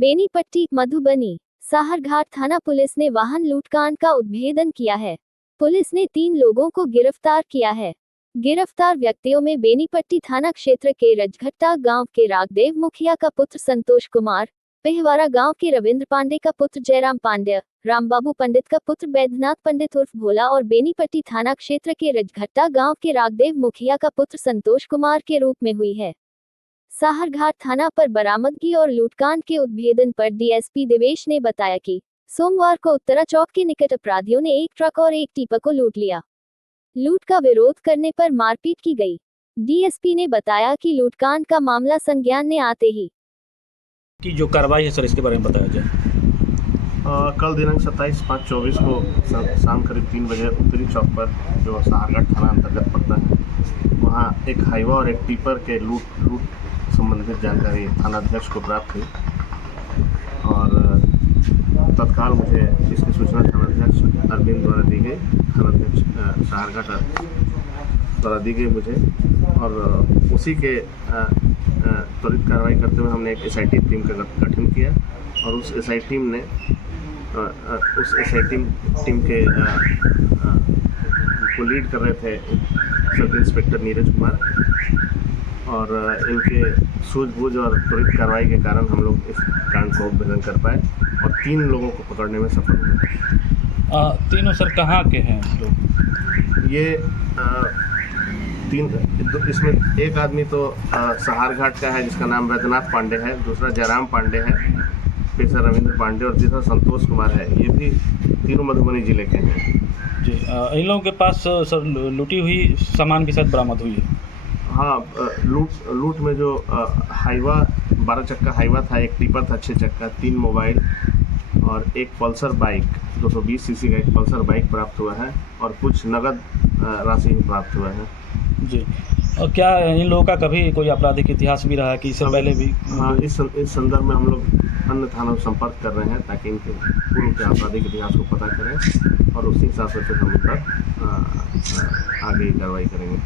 बेनीपट्टी मधुबनी साहरघाट थाना पुलिस ने वाहन लूटकांड का उद्भेदन किया है। पुलिस ने 3 लोगों को गिरफ्तार किया है। गिरफ्तार व्यक्तियों में बेनीपट्टी थाना क्षेत्र के रजघट्टा गांव के रागदेव मुखिया का पुत्र संतोष कुमार, पेहवारा गांव के रविंद्र पांडे का पुत्र जयराम पांड्य, रामबाबू पंडित का पुत्र बैद्यनाथ पंडित उर्फ भोला और बेनीपट्टी थाना क्षेत्र के रजघट्टा गांव के रागदेव मुखिया का पुत्र संतोष कुमार के रूप में हुई है। साहरघाट थाना पर बरामदगी और लूटकांड के उद्भेदन पर डीएसपी देवेश ने बताया कि सोमवार को उत्तरा चौक के निकट अपराधियों ने एक ट्रक और एक टिपर को लूट लिया। लूट का विरोध करने पर मारपीट की गई। डीएसपी ने बताया कि लूटकांड का मामला संज्ञान में आते ही की जो कार्रवाई है सर इसके बारे में बताया जाए। कल दिनांक 27/5/24 को शाम करीब 3 बजे उत्तरी चौक पर जो साहरघाट थाना अंतर्गत पड़ता है वहाँ एक हाईवा और एक टिपर के लूट संबंधित जानकारी थानाध्यक्ष को प्राप्त हुई और तत्काल मुझे इसकी सूचना थानाध्यक्ष अरविंद द्वारा दी गई। थानाध्यक्ष साहरघाट द्वारा दी गई मुझे और उसी के त्वरित कार्रवाई करते हुए हमने एक एसआईटी टीम का गठन किया और उस एसआईटी टीम के को लीड कर रहे थे सब इंस्पेक्टर नीरज कुमार और इनके सूझबूझ और त्वरित कार्रवाई के कारण हम लोग इस कांड को उद्भेदन कर पाए और 3 लोगों को पकड़ने में सफल हुए। तीनों सर कहाँ के हैं लोग? ये इसमें एक आदमी तो साहरघाट का है जिसका नाम बैद्यनाथ पांडे है, दूसरा जयराम पांडे है, तीसरा रविंद्र पांडे और तीसरा संतोष कुमार है। ये भी तीनों मधुबनी जिले के हैं। जी, इन लोगों के पास सर लूटी हुई सामान के साथ बरामद हुई है। हाँ, लूट में जो हाईवा 12 चक्का हाईवा था, एक टिपर था 6 चक्का, 3 मोबाइल और एक पल्सर बाइक 220 सीसी का एक पल्सर बाइक प्राप्त हुआ है और कुछ नगद राशि प्राप्त हुआ है। जी, और क्या इन लोगों का कभी कोई आपराधिक इतिहास भी रहा है कि इससे पहले भी? हाँ, इस संदर्भ में हम लोग अन्य थानों से संपर्क कर रहे हैं ताकि इनके पूर्व के आपराधिक इतिहास को पता करें और उसी हिसाब से फिर हम उन पर आगे कार्रवाई करेंगे।